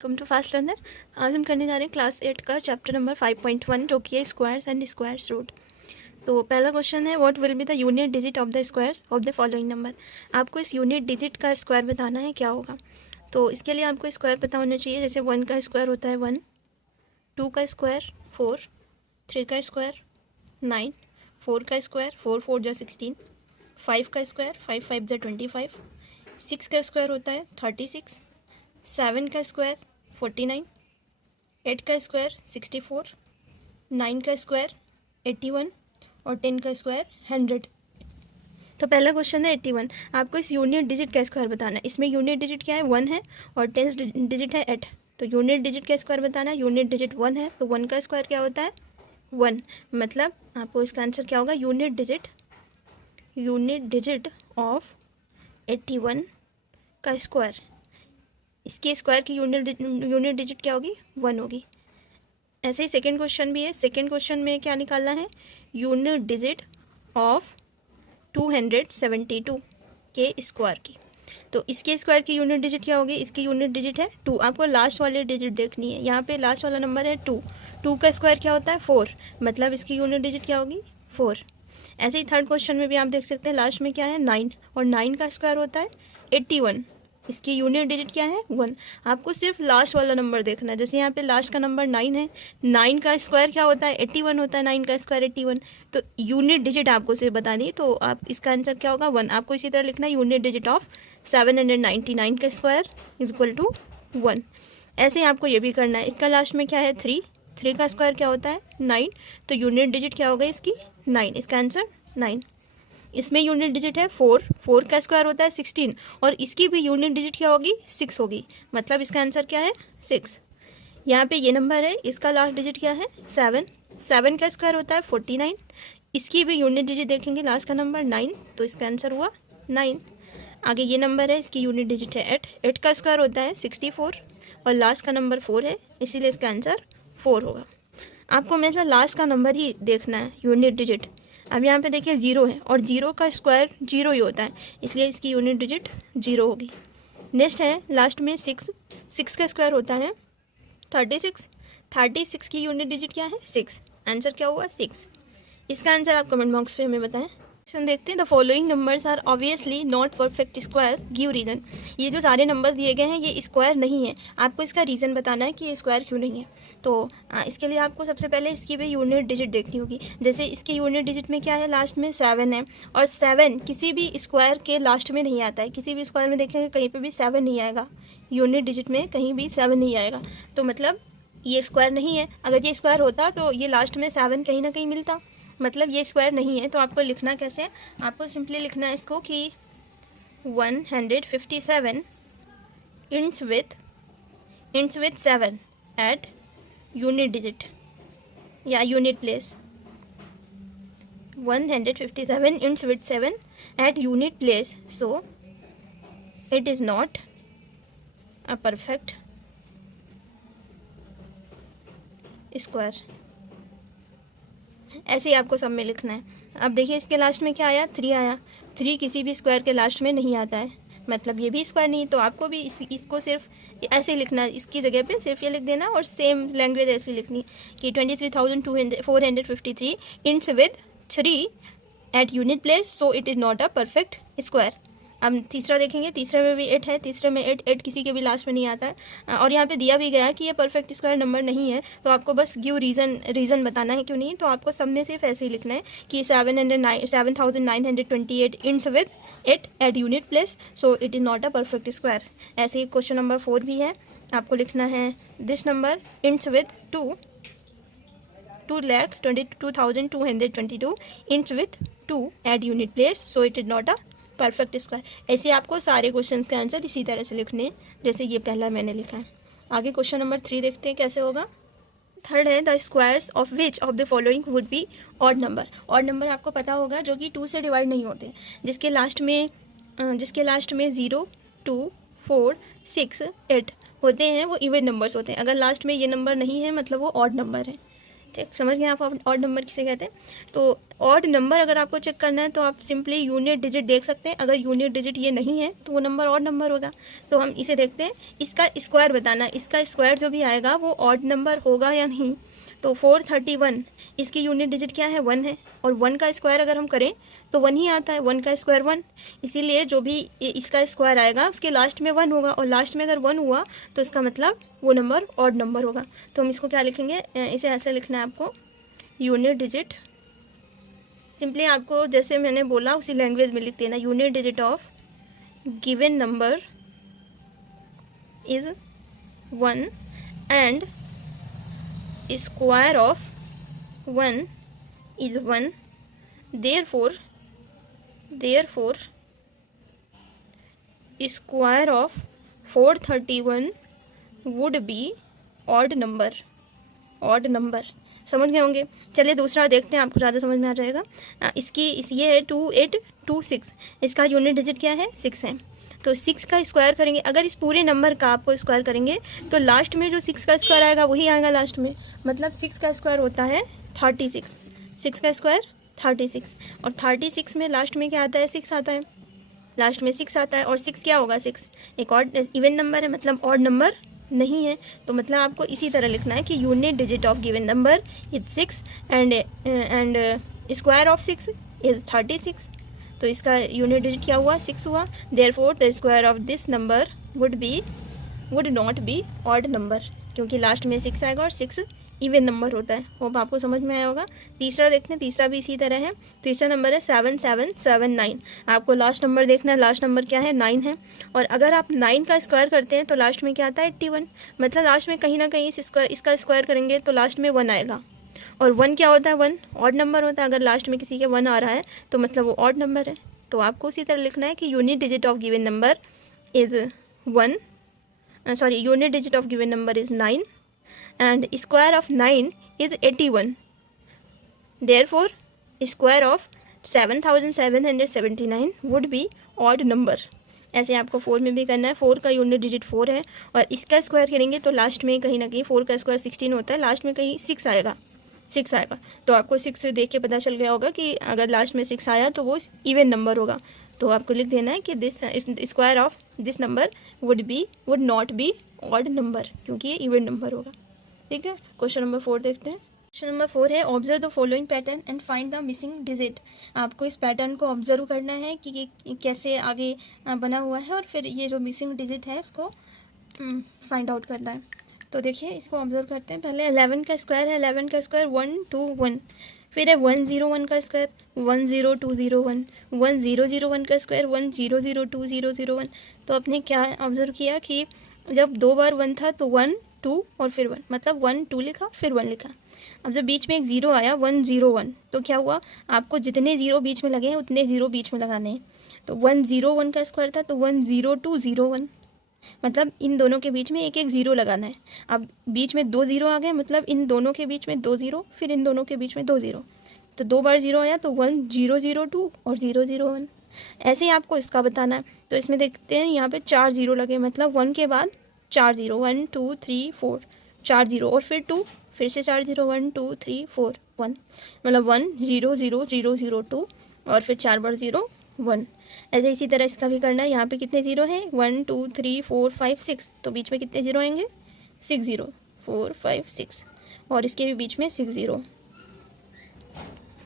Welcome to fast learner. आज हम करने जा रहे हैं क्लास 8 का चैप्टर नंबर 5.1 जो कि है स्क्वायर्स एंड स्क्वायर्स रूट। तो पहला क्वेश्चन है what will be the unit digit of the squares of the following number. आपको इस यूनिट डिजिट का स्क्वायर बताना है क्या होगा। तो इसके लिए आपको स्क्वायर पता होना चाहिए। जैसे 1 का स्क्वायर होता है 1, 2 का स्क्वायर 4, 3 का स्क्वायर 9, 4 का स्क्वायर 4 4 जा 16, 5 का स्क्वायर 5 5 जा 25, 6 का स्क्वायर होता है 36, 7 का स्क्वायर 49, 8 का स्क्वायर 64, 9 का स्क्वायर 81 और 10 का स्क्वायर 100। तो पहला क्वेश्चन है 81। आपको इस यूनिट डिजिट का स्क्वायर बताना है। इसमें यूनिट डिजिट क्या है 1 है और 10 डिजिट है 8। तो यूनिट डिजिट का स्क्वायर बताना है। यूनिट डिजिट 1 है तो 1 का स्क्वायर क्या होता है 1। मतलब आपको इसका आंसर क्या होगा यूनिट डिजिट ऑफ 81 का स्क्वायर। इसके स्क्वायर की यूनिट डिजिट क्या होगी 1 होगी। ऐसे ही सेकंड क्वेश्चन भी है। सेकंड क्वेश्चन में क्या निकालना है यूनिट डिजिट ऑफ 272 के स्क्वायर की। तो इसके स्क्वायर की यूनिट डिजिट क्या होगी, इसकी यूनिट डिजिट है 2। आपको लास्ट वाली डिजिट देखनी है। यहाँ पे लास्ट वाला नंबर है 2। 2 का स्क्वायर क्या होता है 4। मतलब इसकी यूनिट डिजिट क्या होगी 4। ऐसे ही थर्ड क्वेश्चन में भी आप देख सकते हैं लास्ट में क्या है 9 और 9 का स्क्वायर होता है 81। इसकी यूनिट डिजिट क्या है 1। आपको सिर्फ लास्ट वाला नंबर देखना है। जैसे यहाँ पे लास्ट का नंबर 9 है, 9 का स्क्वायर क्या होता है 81 होता है। 9 का स्क्वायर 81। तो यूनिट डिजिट आपको सिर्फ बतानी, तो आप इसका आंसर क्या होगा 1। आपको इसी तरह लिखना है यूनिट डिजिट ऑफ 799 का स्क्वायर इज इक्वल टू 1। ऐसे ही आपको ये भी करना है। इसका लास्ट में क्या है 3। 3 का स्क्वायर क्या होता है 9। तो यूनिट डिजिट क्या होगा इसकी 9। इसका आंसर 9। इसमें यूनिट डिजिट है 4। 4 का स्क्वायर होता है 16 और इसकी भी यूनिट डिजिट क्या होगी 6 होगी। मतलब इसका आंसर क्या है 6। यहाँ पे ये नंबर है, इसका लास्ट डिजिट क्या है 7। 7 का स्क्वायर होता है 49। इसकी भी यूनिट डिजिट देखेंगे लास्ट का नंबर 9, तो इसका आंसर हुआ 9। आगे ये नंबर है, इसकी यूनिट डिजिट है 8। 8 का स्क्वायर होता है 64 और लास्ट का नंबर 4 है, इसीलिए इसका आंसर 4 होगा। आपको हमेशा लास्ट का नंबर ही देखना है यूनिट डिजिट। अब यहाँ पे देखिए 0 है और 0 का स्क्वायर 0 ही होता है, इसलिए इसकी यूनिट डिजिट 0 होगी। नेक्स्ट है लास्ट में 6। 6 का स्क्वायर होता है 36। 36 की यूनिट डिजिट क्या है 6। आंसर क्या हुआ 6। इसका आंसर आप कमेंट बॉक्स में हमें बताएं। क्वेश्चन देखते हैं the following numbers are obviously not perfect square, give reason. ये जो सारे नंबर्स दिए गए हैं ये स्क्वायर नहीं है। आपको इसका रीज़न बताना है कि ये स्क्वायर क्यों नहीं है। तो इसके लिए आपको सबसे पहले इसकी भी यूनिट डिजिट देखनी होगी। जैसे इसके यूनिट डिजिट में क्या है लास्ट में 7 है और 7 किसी भी स्क्वायर के लास्ट में नहीं आता है। किसी भी स्क्वायर में देखेंगे कहीं पर भी 7 नहीं आएगा, यूनिट डिजिट में कहीं भी 7 नहीं आएगा। तो मतलब ये स्क्वायर नहीं है। अगर ये स्क्वायर होता तो ये लास्ट में 7 कहीं ना कहीं मिलता, मतलब ये स्क्वायर नहीं है। तो आपको लिखना कैसे है, आपको सिंपली लिखना है इसको कि 157 ends with 7 at unit digit या unit place. 157 ends with 7 at unit place, so it is not a perfect square. ऐसे ही आपको सब में लिखना है। अब देखिए इसके लास्ट में क्या आया 3 आया। 3 किसी भी स्क्वायर के लास्ट में नहीं आता है, मतलब ये भी स्क्वायर नहीं। तो आपको भी इसको सिर्फ ऐसे ही लिखना है, इसकी जगह पे सिर्फ ये लिख देना और सेम लैंग्वेज ऐसे लिखनी कि 23,453 ends with 3 at unit place, so it is not a perfect square. अब तीसरा देखेंगे, तीसरे में भी 8 है। तीसरे में 8 किसी के भी लास्ट में नहीं आता है और यहाँ पे दिया भी गया कि ये परफेक्ट स्क्वायर नंबर नहीं है। तो आपको बस गिव रीज़न बताना है क्यों नहीं। तो आपको सब में सिर्फ ऐसे ही लिखना है कि 7,928 ends with 8 at unit place, so it is not a perfect square. ऐसे ही क्वेश्चन नंबर 4 भी है। आपको लिखना है this number ends with 2,22,222 ends with 2 at unit place, so it is not a perfect square. ऐसे आपको सारे क्वेश्चंस के आंसर इसी तरह से लिखने हैं जैसे ये पहला मैंने लिखा है। आगे क्वेश्चन नंबर 3 देखते हैं कैसे होगा। थर्ड है the squares of which of the following would be odd number. Odd number आपको पता होगा जो कि 2 से डिवाइड नहीं होते, जिसके लास्ट में 0, 2, 4, 6, 8 होते हैं, वो इवन नंबर्स होते हैं। अगर लास्ट में ये नंबर नहीं है मतलब वो ऑड नंबर है। ठीक, समझ गए आप ऑड नंबर किसे कहते हैं। तो ऑड नंबर अगर आपको चेक करना है तो आप सिंपली यूनिट डिजिट देख सकते हैं। अगर यूनिट डिजिट ये नहीं है तो वो नंबर ऑड नंबर होगा। तो हम इसे देखते हैं, इसका स्क्वायर बताना, इसका स्क्वायर जो भी आएगा वो ऑड नंबर होगा या नहीं। तो 431 इसकी यूनिट डिजिट क्या है, 1 है, और 1 का स्क्वायर अगर हम करें तो 1 ही आता है, 1 का स्क्वायर 1, इसीलिए जो भी इसका स्क्वायर आएगा उसके लास्ट में 1 होगा, और लास्ट में अगर 1 हुआ तो इसका मतलब वो नंबर ऑड नंबर होगा। तो हम इसको क्या लिखेंगे, इसे ऐसे लिखना है आपको, यूनिट डिजिट, सिंपली आपको जैसे मैंने बोला उसी लैंग्वेज में लिख देना, unit digit of given number is 1 and square of 1 is 1, therefore square of 431 would be odd number। समझ गए होंगे। चलिए दूसरा देखते हैं, आपको ज़्यादा समझ में आ जाएगा। ये है 2826, इसका यूनिट डिजिट क्या है, 6 है। तो 6 का स्क्वायर करेंगे, अगर इस पूरे नंबर का आपको स्क्वायर करेंगे तो लास्ट में जो 6 का स्क्वायर आएगा वही आएगा लास्ट में, मतलब 6 का स्क्वायर होता है 36, 6 का स्क्वायर 36, और 36 में लास्ट में क्या आता है, 6 आता है, लास्ट में 6 आता है, और 6 क्या होगा, 6 एक ऑड इवन नंबर है, मतलब ऑड नंबर नहीं है। तो मतलब आपको इसी तरह लिखना है कि unit digit of given number is 6 and square of 6 is 36। तो इसका यूनिट डिजिट क्या हुआ, 6 हुआ। Therefore the square of this number would not be odd number, क्योंकि लास्ट में 6 आएगा और 6 इवन नंबर होता है। होप आपको समझ में आया होगा। तीसरा देखते हैं, तीसरा भी इसी तरह है। तीसरा नंबर है 7779। आपको लास्ट नंबर देखना है, लास्ट नंबर क्या है, 9 है, और अगर आप 9 का स्क्वायर करते हैं तो लास्ट में क्या आता है, 81, मतलब लास्ट में कहीं ना कहीं इसका स्क्वायर करेंगे तो लास्ट में 1 आएगा, और 1 क्या होता है, 1 ऑड नंबर होता है। अगर लास्ट में किसी के 1 आ रहा है तो मतलब वो ऑड नंबर है। तो आपको उसी तरह लिखना है कि unit digit of given number is 1, unit digit of given number is 9 and square of 9 is 81, therefore square of 7779 would be odd number. ऐसे आपको 4 में भी करना है। 4 का यूनिट डिजिट 4 है, और इसका स्क्वायर करेंगे तो लास्ट में कहीं ना कहीं 4 का स्क्वायर 16 होता है, लास्ट में कहीं 6 आएगा। तो आपको 6 से देख के पता चल गया होगा कि अगर लास्ट में 6 आया तो वो इवन नंबर होगा। तो आपको लिख देना है कि this square of this number would not be odd number, क्योंकि ये इवन नंबर होगा। ठीक है, क्वेश्चन नंबर 4 देखते हैं। क्वेश्चन नंबर 4 है, observe the following pattern and find the missing digit. आपको इस पैटर्न को ऑब्जर्व करना है कि ये कैसे आगे बना हुआ है, और फिर ये जो मिसिंग डिजिट है उसको फाइंड आउट करना है। तो देखिए इसको ऑब्जर्व करते हैं। पहले 11 का स्क्वायर है, 11 का स्क्वायर 121, फिर है 101 का स्क्वायर 10201, 1001 का स्क्वायर 100201। तो आपने क्या ऑब्जर्व किया कि जब 2 बार 1 था तो 1 2 और फिर 1, मतलब 1 2 लिखा फिर 1 लिखा। अब जब बीच में एक 0 आया 101, तो क्या हुआ, आपको जितने 0 बीच में लगे हैं उतने 0 बीच में लगाने हैं। तो 101 का स्क्वायर था तो 10201, मतलब इन दोनों के बीच में एक एक 0 लगाना है। अब बीच में 2 0 आ गए, मतलब इन दोनों के बीच में 2 0, फिर इन दोनों के बीच में 2 0, तो 2 बार 0 आया तो 1002 और 001। ऐसे ही आपको इसका बताना है। तो इसमें देखते हैं यहाँ पे 4 0 लगे, मतलब 1 के बाद 4 0, 1 2 3 4, 4 0 और फिर 2, फिर से 4 0, 1 2 3 4 1, मतलब 1 0 0 0 0 2 और फिर 4 बार 0 1। ऐसे इसी तरह इसका भी करना है। यहाँ पे कितने 0 हैं, 1 2 3 4 5 6, तो बीच में कितने 0 आएंगे, 6 0 4 5 6, और इसके भी बीच में 6 0।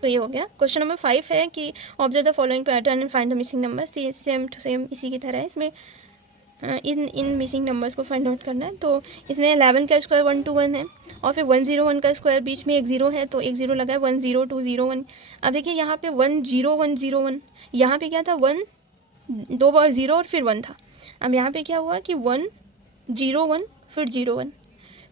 तो ये हो गया। क्वेश्चन नंबर 5 है कि observe the following pattern and find the missing number. Same to same इसी की तरह है, इसमें इन मिसिंग नंबर्स को फाइंड आउट करना है। तो इसमें 11 का स्क्वायर 121 है, और फिर 101 का स्क्वायर बीच में एक 0 है तो एक 0 लगा है 10201। अब देखिए यहाँ पे 10101, यहाँ पे क्या था 1 2 बार 0 और फिर 1 था। अब यहाँ पे क्या हुआ कि 101 फिर 01।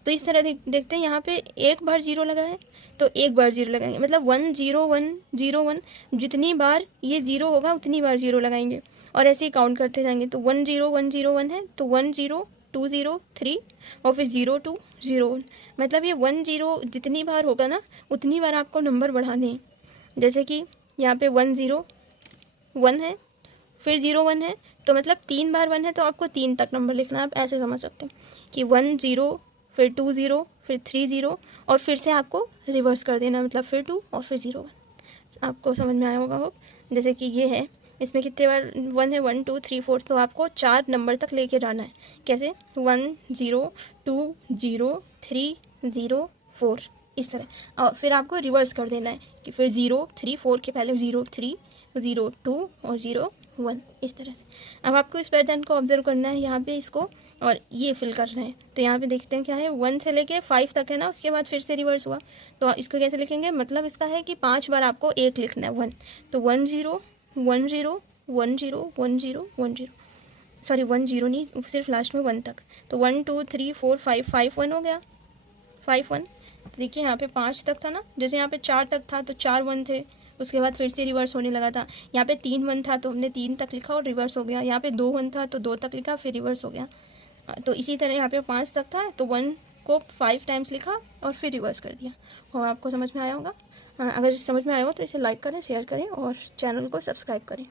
तो इस तरह देखते हैं, यहाँ पे एक बार 0 लगा है तो एक बार 0 लगाएंगे, मतलब 10101 जितनी बार ये 0 होगा उतनी बार 0 लगाएंगे, और ऐसे ही काउंट करते जाएंगे। तो 10101 है तो 10203 और फिर 0201, मतलब ये 10 जितनी बार होगा ना उतनी बार आपको नंबर बढ़ाने हैं। जैसे कि यहाँ पे 101 है फिर 01 है, तो मतलब 3 बार 1 है तो आपको 3 तक नंबर लिखना है। आप ऐसे समझ सकते हैं कि 10 फिर 2 0, फिर 3 0 और फिर से आपको रिवर्स कर देना, मतलब फिर 2 और फिर 0 1। आपको समझ में आया होगा होप। जैसे कि ये है, इसमें कितने बार 1 है, 1 2 3 4, तो आपको 4 नंबर तक लेके जाना है। कैसे? 1 0 2 0 3 0 4, इस तरह। और फिर आपको रिवर्स कर देना है कि फिर 0 3 4 के पहले 0 3 0 2 और 0 1, इस तरह से। अब आपको इस पैटर्न को ऑब्जर्व करना है यहाँ पे इसको, और ये फिल करना है। तो यहाँ पे देखते हैं क्या है, 1 से लेके 5 तक है ना, उसके बाद फिर से रिवर्स हुआ। तो इसको कैसे लिखेंगे? मतलब इसका है कि 5 बार आपको 1 लिखना है, 1। तो 1 0 1 0 1 0 1 0 1 0, सॉरी 1 0 नहीं, सिर्फ लास्ट में 1 तक। तो 1 2 3 4 5 5 1 हो गया, 5 1। तो देखिए यहाँ पे 5 तक था ना, जैसे यहाँ पे 4 तक था तो 4 1 थे, उसके बाद फिर से रिवर्स होने लगा था। यहाँ पे 3 1 था तो हमने 3 तक लिखा और रिवर्स हो गया। यहाँ पे 2 1 था तो 2 तक लिखा, फिर रिवर्स हो गया। तो इसी तरह यहाँ पे 5 तक था तो 1 को 5 टाइम्स लिखा और फिर रिवर्स कर दिया। और आपको समझ में आया होगा। अगर समझ में आया हो तो इसे लाइक करें, शेयर करें और चैनल को सब्सक्राइब करें।